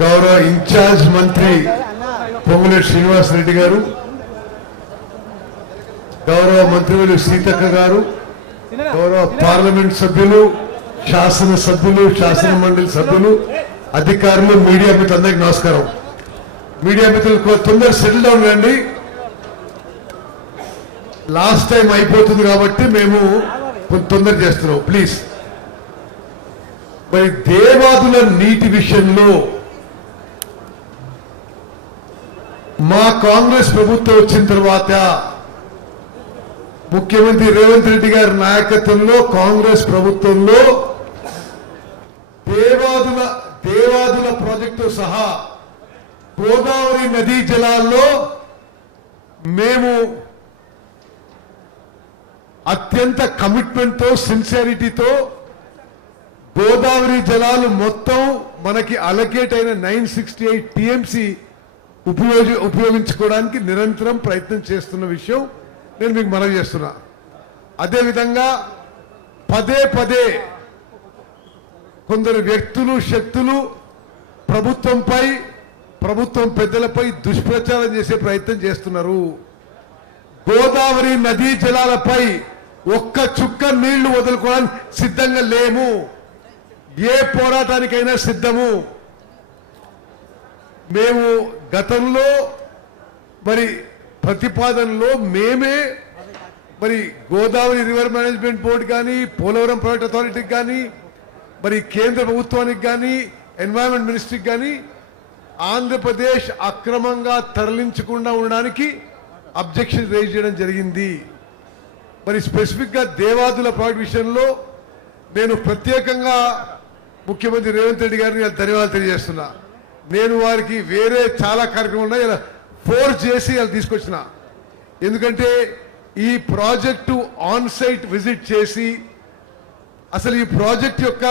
గౌరవ ఇన్ఛార్జ్ మంత్రి పొంగులేటి శ్రీనివాసరెడ్డి గారు, గౌరవ మంత్రివర్యులు సీతక్క గారు, గౌరవ పార్లమెంట్ సభ్యులు, శాసనసభ్యులు, శాసన మండలి సభ్యులు, అధికారులు, మీడియా మిత్రులందరికీ నమస్కారం. మీడియా మిత్రులు తొందర సెటిల్ డౌన్ రండి. లాస్ట్ టైం అయిపోతుంది కాబట్టి మేము కొంచెం తొందర చేస్తున్నాం, ప్లీజ్. మరి దేవాదుల నీటి విషయంలో మా కాంగ్రెస్ ప్రభుత్వం వచ్చిన తర్వాత ముఖ్యమంత్రి రేవంత్ రెడ్డి గారి నాయకత్వంలో కాంగ్రెస్ ప్రభుత్వంలో దేవాదుల ప్రాజెక్టు సహా గోదావరి నదీ జలాల్లో మేము అత్యంత కమిట్మెంట్తో, సిన్సియారిటీతో గోదావరి జలాలు మొత్తం మనకి అలకేట్ అయిన 968 టీఎంసీ ఉపయోగించుకోవడానికి నిరంతరం ప్రయత్నం చేస్తున్న విషయం నేను మీకు మనవి చేస్తున్నా. అదేవిధంగా పదే పదే కొందరు వ్యక్తులు, శక్తులు ప్రభుత్వంపై, ప్రభుత్వం పెద్దలపై దుష్ప్రచారం చేసే ప్రయత్నం చేస్తున్నారు. గోదావరి నదీ జలాలపై ఒక్క చుక్క నీళ్లు వదులుకోవడానికి సిద్ధంగా లేము. ఏ పోరాటానికైనా సిద్ధము. మేము గతంలో మరి ప్రతిపాదనలో మేమే మరి గోదావరి రివర్ మేనేజ్మెంట్ బోర్డు కానీ, పోలవరం ప్రాజెక్ట్ అథారిటీకి కానీ, మరి కేంద్ర ప్రభుత్వానికి కానీ, ఎన్వైరన్మెంట్ మినిస్ట్రీకి కానీ ఆంధ్రప్రదేశ్ అక్రమంగా తరలించకుండా ఉండడానికి అబ్జెక్షన్ రైజ్ చేయడం జరిగింది. మరి స్పెసిఫిక్గా దేవాదుల ప్రాజెక్ట్ విషయంలో నేను ప్రత్యేకంగా ముఖ్యమంత్రి రేవంత్ రెడ్డి గారిని ధన్యవాదాలు తెలియజేస్తున్నా. నేను వారికి వేరే చాలా కార్యక్రమాలు ఉన్నాయి, ఇలా ఫోర్స్ చేసి ఇలా తీసుకొచ్చిన. ఎందుకంటే ఈ ప్రాజెక్టు ఆన్ సైట్ విజిట్ చేసి అసలు ఈ ప్రాజెక్ట్ యొక్క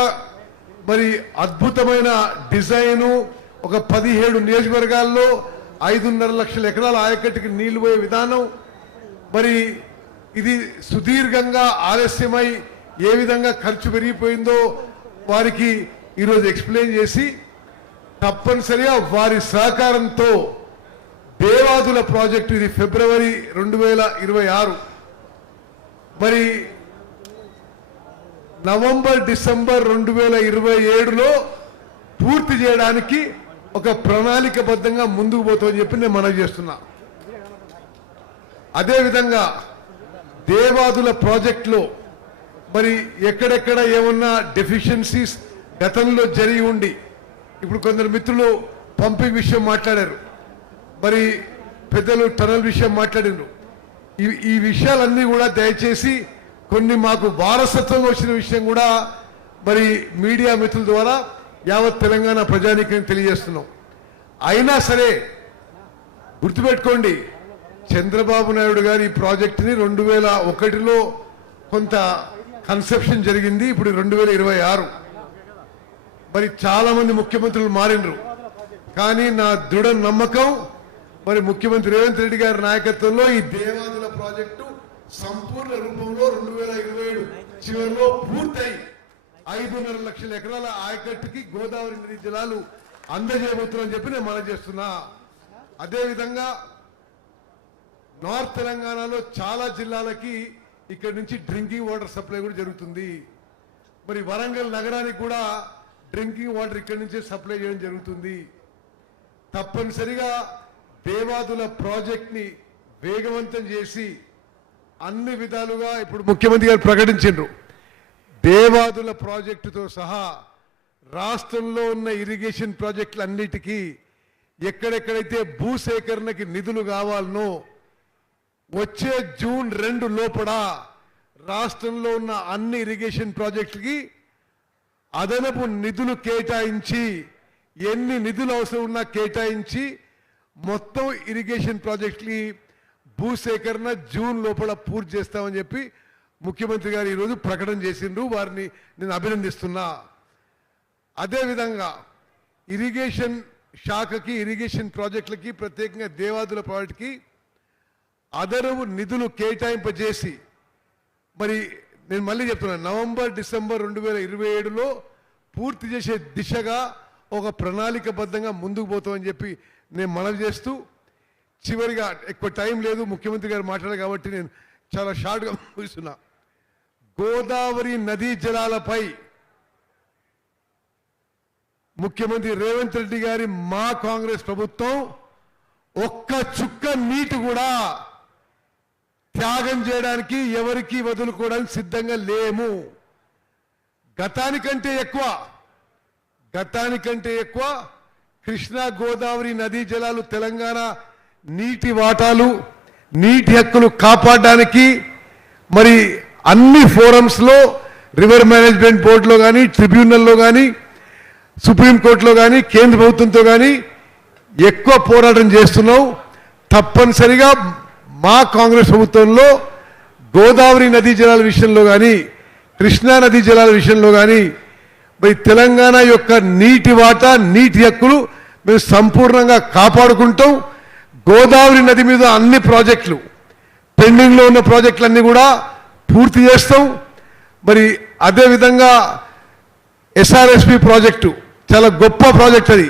మరి అద్భుతమైన డిజైను, ఒక 17 నియోజకవర్గాల్లో 5.5 లక్షల ఎకరాల ఆయకట్టుకి నీళ్లు పోయే విధానం, మరి ఇది సుదీర్ఘంగా ఆలస్యమై ఏ విధంగా ఖర్చు పెరిగిపోయిందో వారికి ఈరోజు ఎక్స్ప్లెయిన్ చేసి తప్పనిసరిగా వారి సహకారంతో దేవాదుల ప్రాజెక్టు ఇది ఫిబ్రవరి 2026 మరి నవంబర్ డిసెంబర్ 2027లో పూర్తి చేయడానికి ఒక ప్రణాళికబద్ధంగా ముందుకు పోతామని చెప్పి నేను మనవి చేస్తున్నా. అదేవిధంగా దేవాదుల ప్రాజెక్టులో మరి ఎక్కడెక్కడ ఏమన్నా డెఫిషియన్సీస్ గతంలో జరిగి ఉండి, ఇప్పుడు కొందరు మిత్రులు పంపింగ్ విషయం మాట్లాడారు, మరి పెద్దలు టనల్ విషయం మాట్లాడారు. ఈ విషయాలన్నీ కూడా దయచేసి కొన్ని మాకు వారసత్వంగా వచ్చిన విషయం కూడా మరి మీడియా మిత్రుల ద్వారా యావత్ తెలంగాణ ప్రజానీకానికి తెలియజేస్తున్నాం. అయినా సరే గుర్తుపెట్టుకోండి, చంద్రబాబు నాయుడు గారి ఈ ప్రాజెక్టుని 2001లో కొంత కన్సెప్షన్ జరిగింది. ఇప్పుడు 2026 మరి చాలా మంది ముఖ్యమంత్రులు మారినరు. కానీ నా దృఢ నమ్మకం మరి ముఖ్యమంత్రి రేవంత్ రెడ్డి గారి నాయకత్వంలో ఈ దేవాదుల ప్రాజెక్టు సంపూర్ణ రూపంలో 2027 చివరిలో పూర్తయి 5.5 లక్షల ఎకరాల ఆయకట్టుకి గోదావరి నది జలాలు అందజేయబోతున్నారని చెప్పి నేను మనవి చేస్తున్నా. అదేవిధంగా నార్త్ తెలంగాణలో చాలా జిల్లాలకి ఇక్కడి నుంచి డ్రింకింగ్ వాటర్ సప్లై కూడా జరుగుతుంది. మరి వరంగల్ నగరానికి కూడా డ్రింకింగ్ వాటర్ ఇక్కడి నుంచే సప్లై చేయడం జరుగుతుంది. తప్పనిసరిగా దేవాదుల ప్రాజెక్ట్ని వేగవంతం చేసి అన్ని విధాలుగా ఇప్పుడు ముఖ్యమంత్రి గారు ప్రకటించారు, దేవాదుల ప్రాజెక్టుతో సహా రాష్ట్రంలో ఉన్న ఇరిగేషన్ ప్రాజెక్టులన్నిటికీ ఎక్కడెక్కడైతే భూసేకరణకి నిధులు కావాలనో వచ్చే జూన్ 2 లోపల రాష్ట్రంలో ఉన్న అన్ని ఇరిగేషన్ ప్రాజెక్టులకి అదనపు నిధులు కేటాయించి, ఎన్ని నిధులు అవసరం ఉన్నా కేటాయించి మొత్తం ఇరిగేషన్ ప్రాజెక్టులకి భూసేకరణ జూన్ లోపల పూర్తి చేస్తామని చెప్పి ముఖ్యమంత్రి గారు ఈరోజు ప్రకటన చేసిండ్రు. వారిని నేను అభినందిస్తున్నా. అదేవిధంగా ఇరిగేషన్ శాఖకి, ఇరిగేషన్ ప్రాజెక్టులకి, ప్రత్యేకంగా దేవాదుల ప్రాజెక్టుకి అదనపు నిధులు కేటాయింపజేసి మరి నేను మళ్ళీ చెప్తున్నాను, నవంబర్ డిసెంబర్ 2027లో పూర్తి చేసే దిశగా ఒక ప్రణాళికబద్ధంగా ముందుకు పోతామని చెప్పి నేను మనవి చేస్తూ చివరిగా ఎక్కువ టైం లేదు, ముఖ్యమంత్రి గారు మాట్లాడారు కాబట్టి నేను చాలా షార్ట్గా ముగిస్తున్నా. గోదావరి నదీ జలాలపై ముఖ్యమంత్రి రేవంత్ రెడ్డి గారి మా కాంగ్రెస్ ప్రభుత్వం ఒక్క చుక్క నీటి కూడా త్యాగం చేయడానికి ఎవరికి వదులుకోవడానికి సిద్ధంగా లేము. గతానికంటే ఎక్కువ కృష్ణా గోదావరి నదీ జలాలు తెలంగాణ నీటి వాటాలు నీటి హక్కులు కాపాడడానికి మరి అన్ని ఫోరమ్స్లో రివర్ మేనేజ్మెంట్ బోర్డులో కానీ ట్రిబ్యునల్లో కానీ సుప్రీంకోర్టులో కానీ కేంద్ర ప్రభుత్వంతో కానీ ఎక్కువ పోరాటం చేస్తున్నాం. తప్పనిసరిగా మా కాంగ్రెస్ ప్రభుత్వంలో గోదావరి నదీ జలాల విషయంలో కానీ కృష్ణా నదీ జలాల విషయంలో కానీ మరి తెలంగాణ యొక్క నీటి వాటా నీటి హక్కులు మేము సంపూర్ణంగా కాపాడుకుంటాం. గోదావరి నది మీద అన్ని ప్రాజెక్టులు పెండింగ్లో ఉన్న ప్రాజెక్టులన్నీ కూడా పూర్తి చేస్తాం. మరి అదేవిధంగా ఎస్ఆర్ఎస్పి ప్రాజెక్టు చాలా గొప్ప ప్రాజెక్ట్, అది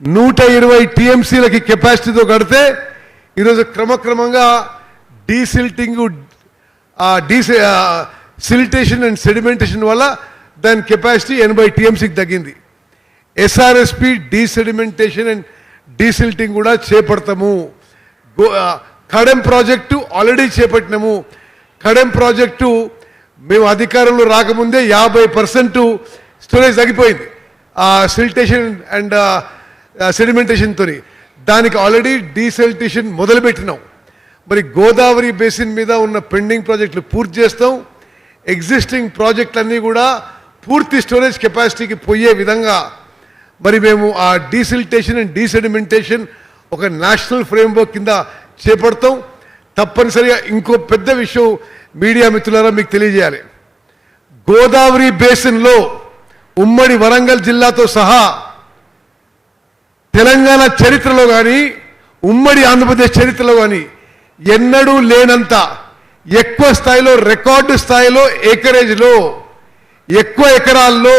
120 టీఎంసీలకి కెపాసిటీతో కడితే ఈరోజు క్రమక్రమంగా సిల్టేషన్ అండ్ సెడిమెంటేషన్ వల్ల దాని కెపాసిటీ 80 టీఎంసీకి తగ్గింది. ఎస్ఆర్ఎస్పి డీసెడిమెంటేషన్ అండ్ డీసిల్టింగ్ కూడా చేపడతాము. కడెం ప్రాజెక్టు ఆల్రెడీ చేపట్టినాము. కడెం ప్రాజెక్టు మేము అధికారంలో రాకముందే 50% స్టోరేజ్ తగ్గిపోయింది సిల్టేషన్ అండ్ సెడిమెంటేషన్తో. దానికి ఆల్రెడీ డీసెల్టేషన్ మొదలుపెట్టినాం. మరి గోదావరి బేసిన్ మీద ఉన్న పెండింగ్ ప్రాజెక్టులు పూర్తి చేస్తాం. ఎగ్జిస్టింగ్ ప్రాజెక్టులన్నీ కూడా పూర్తి స్టోరేజ్ కెపాసిటీకి పోయే విధంగా మరి మేము ఆ డీసిల్టేషన్ అండ్ డీసెడిమెంటేషన్ ఒక నేషనల్ ఫ్రేమ్వర్క్ కింద చేపడతాం. తప్పనిసరిగా ఇంకో పెద్ద విషయం మీడియా మిత్రులారా మీకు తెలియజేయాలి. గోదావరి బేసిన్లో ఉమ్మడి వరంగల్ జిల్లాతో సహా తెలంగాణ చరిత్రలో కానీ ఉమ్మడి ఆంధ్రప్రదేశ్ చరిత్రలో కానీ ఎన్నడూ లేనంత ఎక్కువ స్థాయిలో రికార్డు స్థాయిలో ఏకరేజ్లో ఎక్కువ ఎకరాల్లో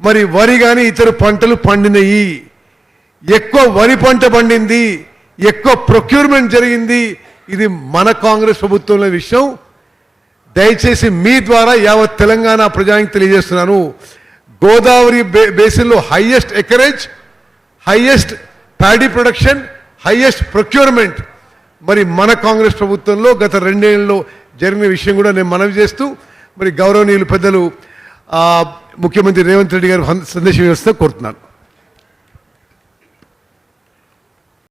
మరి వరి కానీ ఇతర పంటలు పండినయి. ఎక్కువ వరి పంట పండింది, ఎక్కువ ప్రొక్యూర్మెంట్ జరిగింది. ఇది మన కాంగ్రెస్ ప్రభుత్వంలో విషయం. దయచేసి మీ ద్వారా యావత్ తెలంగాణ ప్రజానికి తెలియజేస్తున్నాను. గోదావరి బేసిన్లో highest acreage, highest paddy production, highest procurement మరి మన కాంగ్రెస్ ప్రభుత్వంలో గత 2 ఏళ్లలో జరిగిన విషయం కూడా నేను మనవి చేస్తూ మరి గౌరవనీయులు పెద్దలు ముఖ్యమంత్రి రేవంత్ రెడ్డి గారు సందేశం ఇస్తే కోరుతున్నాను.